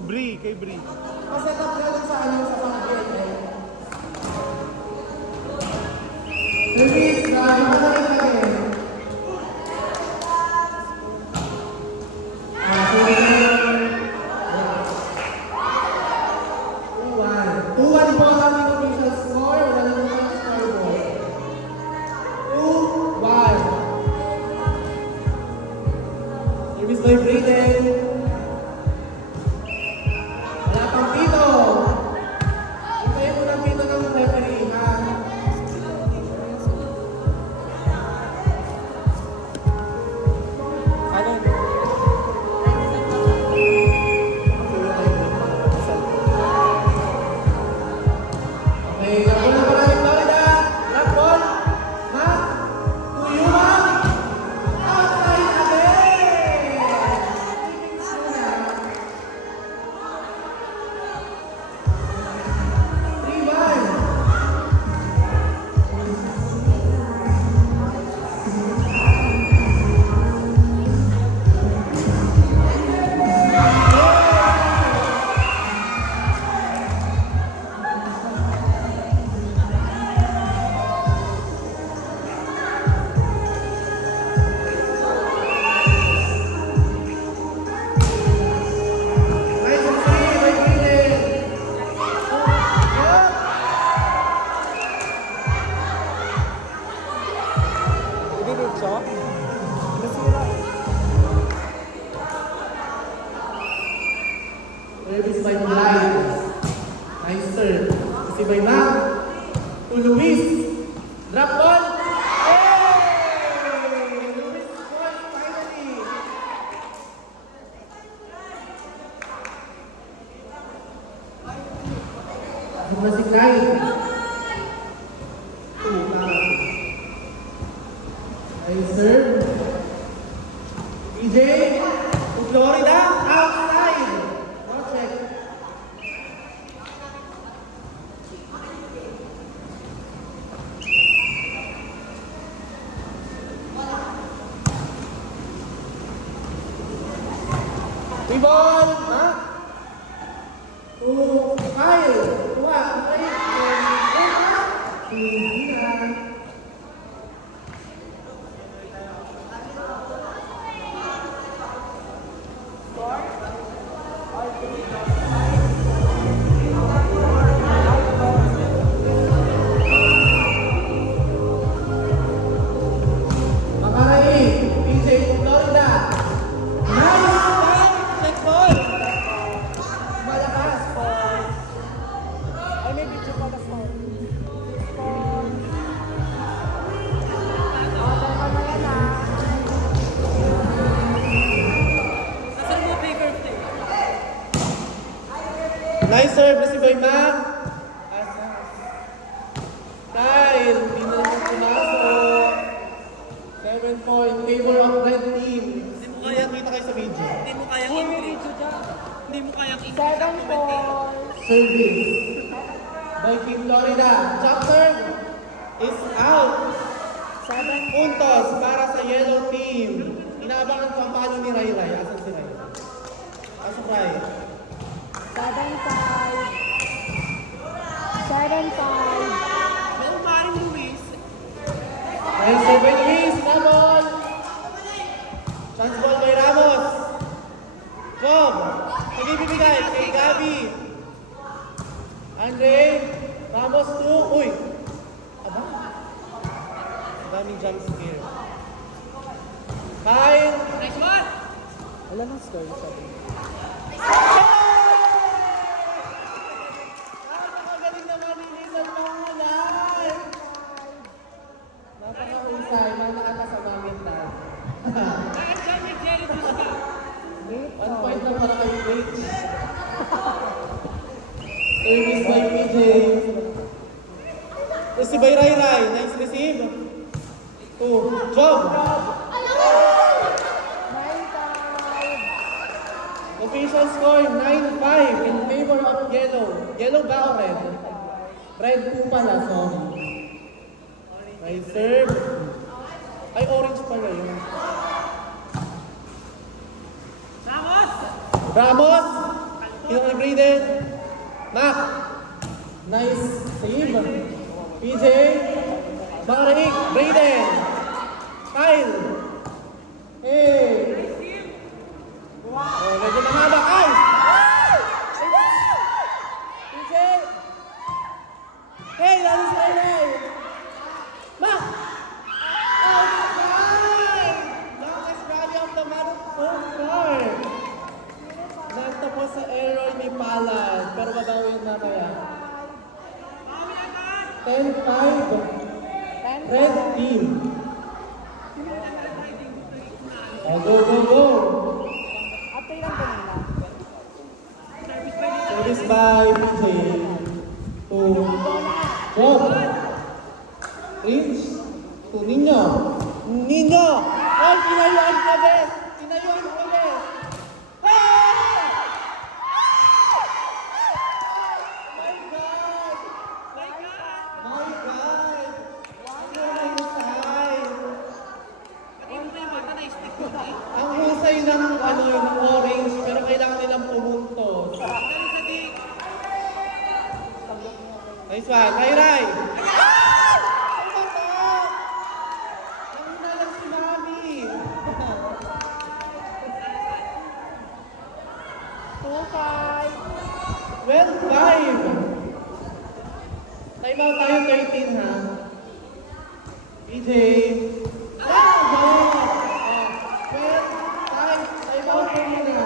Kay Bree. Paset up na lang sa pang-game eh. Service, grabe ka na rin lagi. Service by Live. Nice serve. Kasi by Mac. To Luis. Drop ball. Hey! Luis ball finally. Ano si Clyde? Nice serve. EJ. To Florida. Outside. Check. Ball, ha? To Kyle. Tuwa. Nice serve na si Bayman. Kyle, hindi na naman pumasok. 7-4 in favor of red team. Hindi nakita kayo sa video. Hindi mo kayang i-video dyan. Hindi mo kayang i-video. 7-4. Service by Team Florida. Jump serve is out. 7 puntos para sa yellow team. Inaabangan ko ang palo ni Ray Ray. Asan si Ray? Asan Ray? 7-5. 7-5. Meron pa rin Luis. Nice serve by Luis. Ramon. Chance ball by Ramos. Job. Pag-ibibigay kay Gabi. Andre. Ramos 2. Uy. Aba. Daming jump scare. Kyle. Nice one! Wala nang score sabi. Napakagaling naman ni Lisa Pangulan. Napakahusay. Mga nakakasama mental. Bakit dyan may Jerry Duska? 1 point na para kay Paige. Service by PJ. Si by Ray Ray. Nice receive. Job. 9-5. Official score 9-5 in favor of yellow. Yellow ba o red? Red po pala, sorry. Nice serve. Ay, orange pala yun. Ramos! Ramos! Kalbo! Kinuha ni Brayden. Mac. Nice save. PJ. Bangaraig. Brayden. Kyle. Hey. Oh, medyo mahaba. Ay! PJ. Hey, lalo si Riley. Mac. Outside! Longest rally of the match so far. Nagtapos sa error ni Palad, pero babawi yun mamaya. 10-5. Red team. Oh, go, go, go! After lang kanina. Service by PJ. To Job. Prince. To Nino. Nino! Ay, tinayuan ko ulit! Tinayuan ko ulit! Ah! My God! My God! Ano ang husay? Ang husay ng ng orange, pero kailangan nilang pumuntos. Nice one. Ray Ray! Ano ba to? Nanguna lang si Mami. 2-5. 12-5. Time out tayo 13 ha. PJ. Bravo! 12-5. Time out po muna.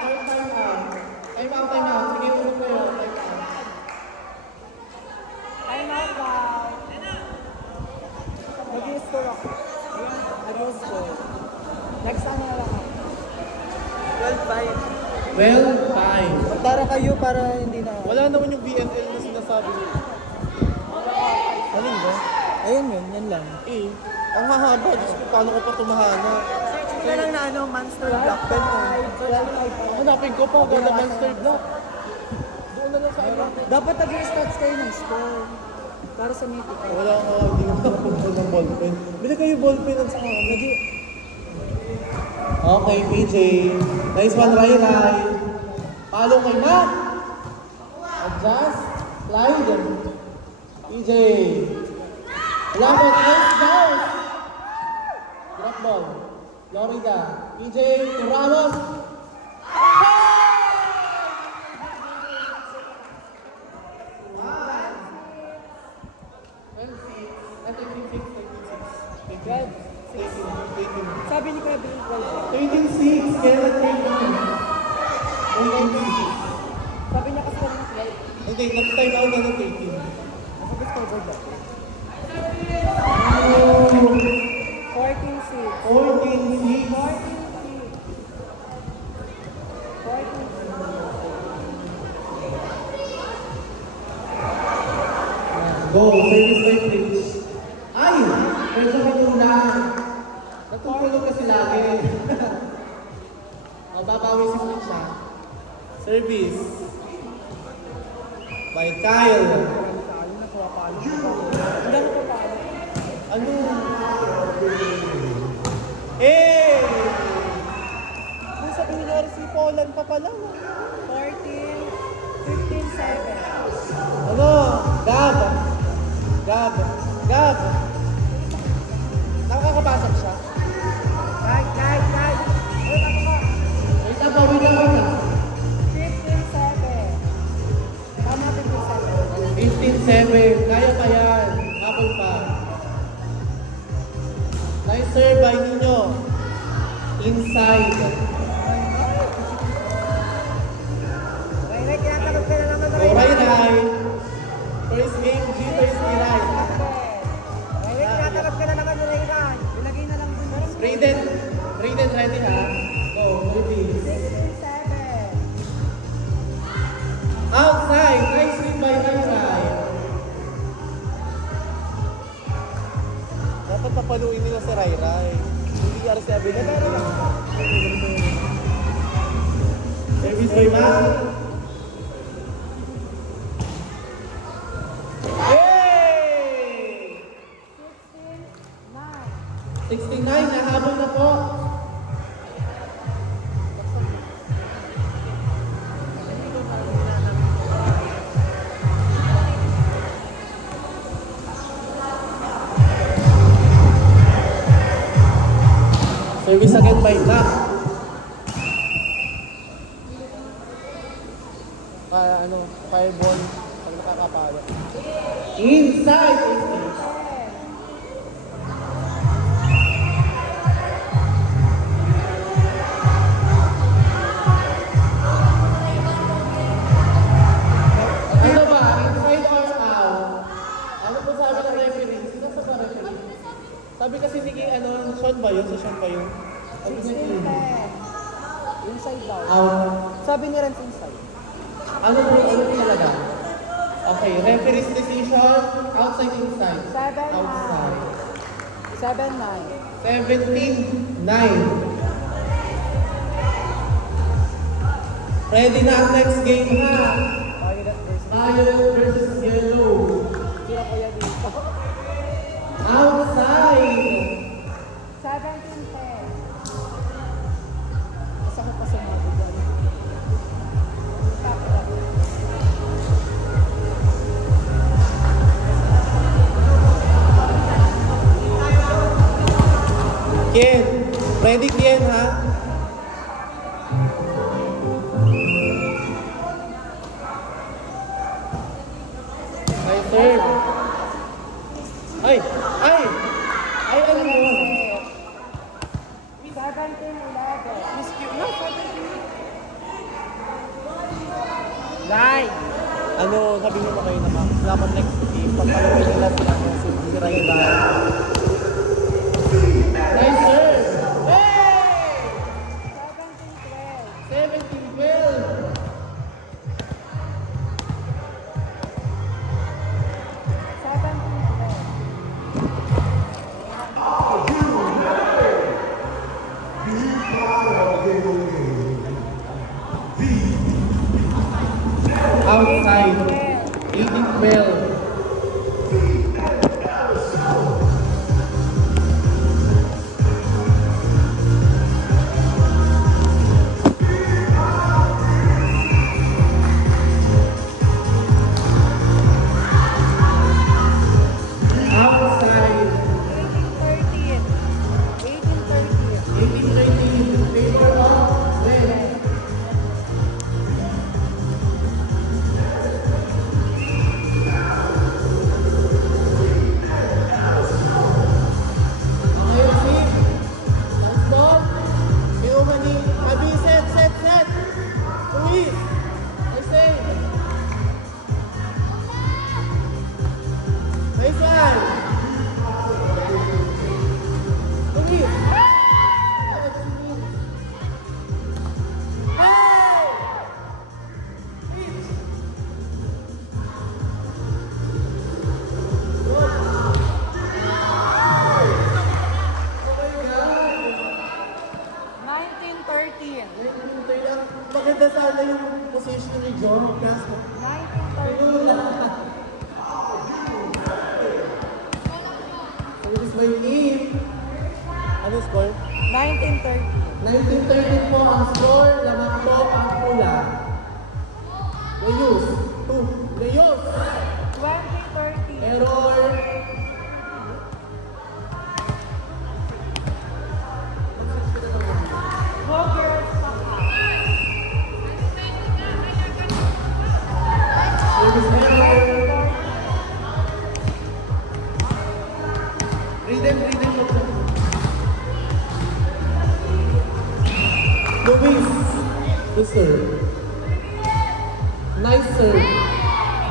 Third time out. Time out, time out. Sige, ulit kayo. Time out. Time out daw. Nag-i-score ako. Nag-i-score. Next time na lang ako. 12-5. Magtara kayo para hindi na... Wala naman yung BNL na sinasabi niyo. Alin ba? Ayun yun, yan lang. Eh, ang hahaba. Diyos ko, paano ko pa tumahana? Search ko lang na Monster Black Pen. Hanapin ko pa, ganda Monster Black. Doon na lang sa ano. Dapat nag-i-stats kayo ng score. Para sa meeting. Wala nga, hindi ko makapunta ng ballpen. Bili kayo ballpen at saka Okay, PJ. Nice one, Ray Ray. Palo kay Matt. Adjust. Slide. PJ. Lapot. Nice bounce. Drop ball. Florida. PJ to Ramos. Sabi ni Kuya Bill, 13-6, kaya nag-13. 13-6. sabi niya kasi kanina flight. Hindi, nag-time out na ng 13. Sabi scoreboard ba? 14-6. 14-6. 14-6. Go, service by Prince. Ay! Medyo matulad. Natutulog kasi lagi. Babawi si Prince siya. Service. By Kyle. Ano? Eh! Kung sabihin niya si Poland pa pala. 14-15-7. Ano? Gab. Gab. Gab. Nakakapasok siya. Guys. Wait na, bawin lang na. 15-7. Tama 15-7. 15-7. Kaya pa yan. Apple pa. Nice serve by Nino. Inside. Ray, tinatakot ka na naman na Go Ray. First game, G-First ni Ray. Ray, tinatakot ka na naman na Ray. Ilagay na lang dun. Brayden ready ha? Go, ready. 16-7. Outside. Nice read by Ray. Dapat napaluin nila si Ray. Hindi R7 na pero service by Matt. Hey! 69, nahabol na po. Service again by Black. Fireball pag nakakapalo. Inside! Ano ba? Inside or out? Ano po sabi ng referee? Sino sa ba referee? Sabi kasi ni Sean ba yun? Si Sean ba yun? Sabi niya 16-10. Inside daw. out. Sabi ni Renz inside. Ano po talaga? Okay, referee's decision, outside, inside. 7-9. Outside. 7-9. 17-9. Ready na ang next game ha. Violet versus Violet versus Yellow. Sino kuya dito? Outside. 17-10. Masakit pa sumabi dyan. Kien. Ready Kien ha? Ay, serve. Ay! Ay! Ay, ano yun? 17-11. Miscue. No, 17. Line. Ano, sabi mo na kayo naman, laban next game, pagpalawin nila sila si Rayla. Nice serve! Hey! 17-12. 17-12. Outside. 18-12. Outside. 18-13. 18-13. 18-13 in favor of Red. Okay, see? Last ball. Keumani. Abi, set. Luis. Nice save. Nice one. Luis. Hey! Luis. Oh my God. 19-13. Maganda sana yung position ni John. Kaso, 19-13. Service by team. Ano score? 19-13. 19-13 po ang score. Lamang po ang pula. Leos. 2. Leos. 20-13. Error. Go girls. Service error. Rhythm. Luis. Good serve. Nice serve.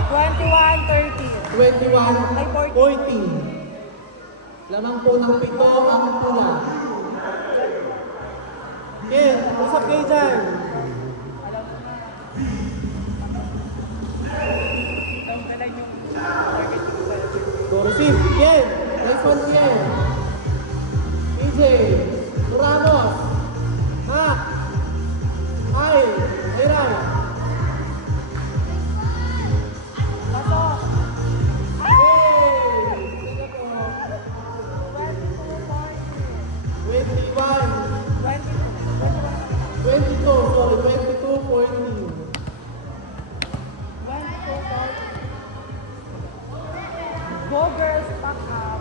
21-13. 21-14. Lamang po ng 7 ang pula. Ken, usap kayo dyan. Go receive. Ken, nice one Ken. PJ, Ramos. Mac. Ay, Ayray. Pasok. Hey! 22-14. Go girls, pack up.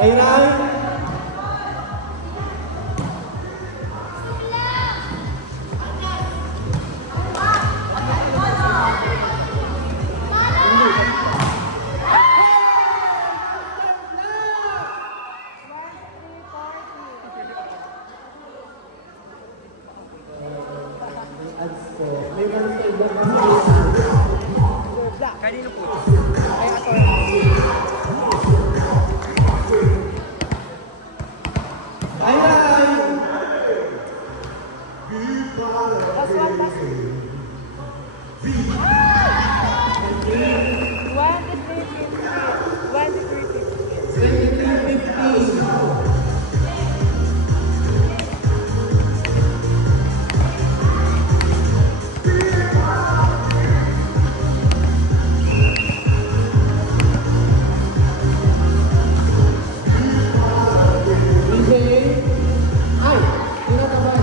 Ray Ray. May one side lang kasi. Black. Kanino po? Ay, ako. Ray Ray. Last one, last one. 2350. DJ. Ay, tinatabay.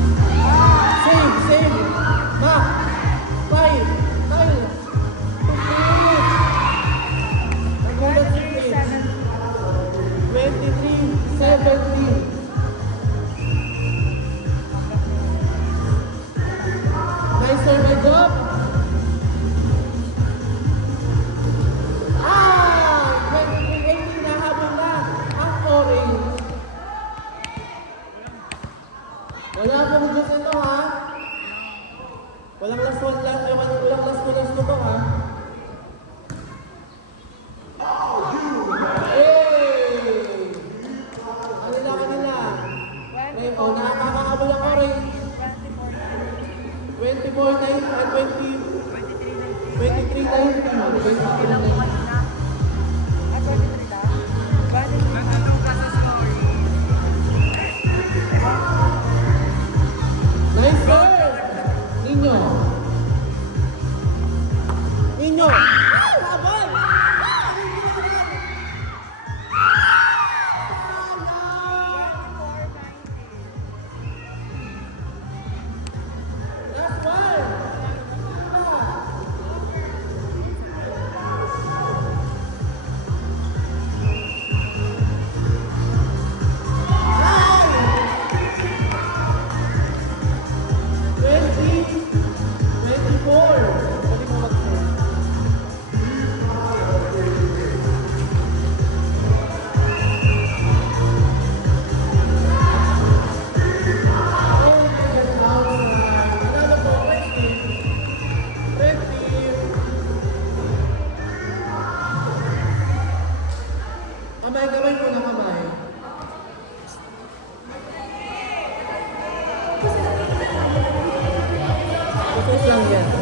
Same, same. Ma, five, nine, 23, 17. Nice survey job. Ah! 23, 18 na habol na ang orange. Wala pong Diyos ito ha. Walang last one lang, walang last two to ha. Hey! Kanila. Rainbow, nakakakabol ang orange. 24, 9, 20, 23, 19. 23, 19. Nagtanong ka sa story. Nice serve! Ninyo. Ninyo. Ay, habol! Last one! Kamay po na kamay. Focus lang yan.